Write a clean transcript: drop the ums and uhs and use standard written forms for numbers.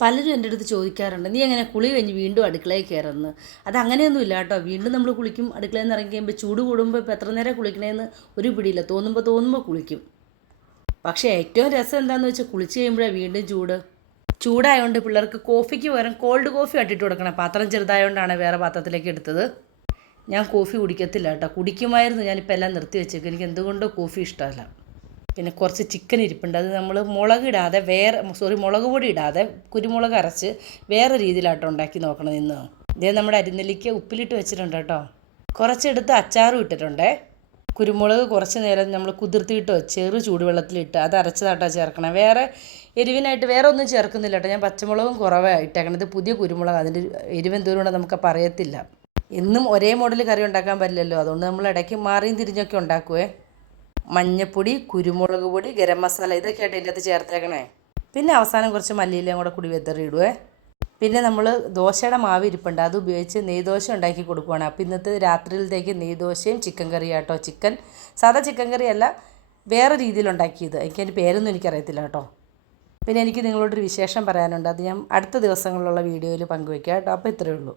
പലരും എൻ്റെ അടുത്ത് ചോദിക്കാറുണ്ട്, നീ എങ്ങനെ കുളി കഴിഞ്ഞ് വീണ്ടും അടുക്കളയിൽ കയറുന്നത്? അതങ്ങനെയൊന്നും ഇല്ല കേട്ടോ. വീണ്ടും നമ്മൾ കുളിക്കും. അടുക്കളയിൽ നിന്ന് ഇറങ്ങി കഴിയുമ്പോൾ ചൂട് കൂടുമ്പോൾ ഇപ്പോൾ എത്ര നേരം കുളിക്കണേന്ന് ഒരു പിടിയില്ല. തോന്നുമ്പോൾ കുളിക്കും. പക്ഷേ ഏറ്റവും രസം എന്താണെന്ന് വെച്ചാൽ കുളിച്ച് കഴിയുമ്പോഴാണ് വീണ്ടും ചൂടായതുകൊണ്ട് പിള്ളേർക്ക് കോഫിക്ക് പകരം കോൾഡ് കോഫി ഇട്ടിട്ട് കൊടുക്കണം. പാത്രം ചെറുതായതുകൊണ്ടാണ് വേറെ പാത്രത്തിലേക്ക് എടുത്തത്. ഞാൻ കോഫി കുടിക്കത്തില്ല കേട്ടോ. കുടിക്കുമായിരുന്നു, ഞാനിപ്പോൾ എല്ലാം നിർത്തി വെച്ചേക്കും. എനിക്ക് എന്തുകൊണ്ടോ കോഫി ഇഷ്ടമല്ല. പിന്നെ കുറച്ച് ചിക്കൻ ഇരിപ്പുണ്ട്. അത് നമ്മൾ മുളക് പൊടി ഇടാതെ കുരുമുളക് അരച്ച് വേറെ രീതിയിലാട്ടോ ഉണ്ടാക്കി നോക്കണം ഇന്ന്. ഇതേ നമ്മുടെ അരിനെല്ലിക്ക ഉപ്പിലിട്ട് വെച്ചിട്ടുണ്ട് കേട്ടോ. കുറച്ചെടുത്ത് അച്ചാറും ഇട്ടിട്ടുണ്ടേ. കുരുമുളക് കുറച്ച് നേരം നമ്മൾ കുതിർത്തിയിട്ട് ചെറു ചൂടുവെള്ളത്തിലിട്ട് അത് അരച്ചതാട്ടോ ചേർക്കണം. വേറെ എരിവിനായിട്ട് വേറെ ഒന്നും ചേർക്കുന്നില്ല കേട്ടോ. ഞാൻ പച്ചമുളകും കുറവാണ് ഇട്ടേക്കണം. ഇത് പുതിയ കുരുമുളക്, അതിൻ്റെ എരിവ് എന്തോരം നമുക്ക് അറിയത്തില്ല. എന്നും ഒരേ മോഡൽ കറി ഉണ്ടാക്കാൻ പറ്റില്ലല്ലോ. അതുകൊണ്ട് നമ്മൾ ഇടയ്ക്ക് മാറിയും തിരിഞ്ഞൊക്കെ ഉണ്ടാക്കുവേ. മഞ്ഞൾപ്പൊടി, കുരുമുളക് പൊടി, ഗരം മസാല ഇതൊക്കെയായിട്ട് ഇതിൻ്റെ അകത്ത് ചേർത്തേക്കണേ. പിന്നെ അവസാനം കുറച്ച് മല്ലിയിലയും കൂടെ കൂടി വെതറിയിടുവേ. പിന്നെ നമ്മൾ ദോശയുടെ മാവ് ഇരിപ്പുണ്ട്, അത് ഉപയോഗിച്ച് നെയ്ദോശ ഉണ്ടാക്കി കൊടുക്കുവാണ്. അപ്പോൾ ഇന്നത്തെ രാത്രിയിലത്തേക്ക് നെയ്ദോശയും ചിക്കൻ കറിയും കേട്ടോ. സാധാ ചിക്കൻ കറിയല്ല, വേറെ രീതിയിലുണ്ടാക്കിയത്. എനിക്കതിൻ്റെ പേരൊന്നും എനിക്കറിയത്തില്ല കേട്ടോ. പിന്നെ എനിക്ക് നിങ്ങളോടൊരു വിശേഷം പറയാനുണ്ട്. അത് ഞാൻ അടുത്ത ദിവസങ്ങളിലുള്ള വീഡിയോയിൽ പങ്കുവയ്ക്കാം കേട്ടോ. അപ്പോൾ ഇത്രയേ ഉള്ളൂ.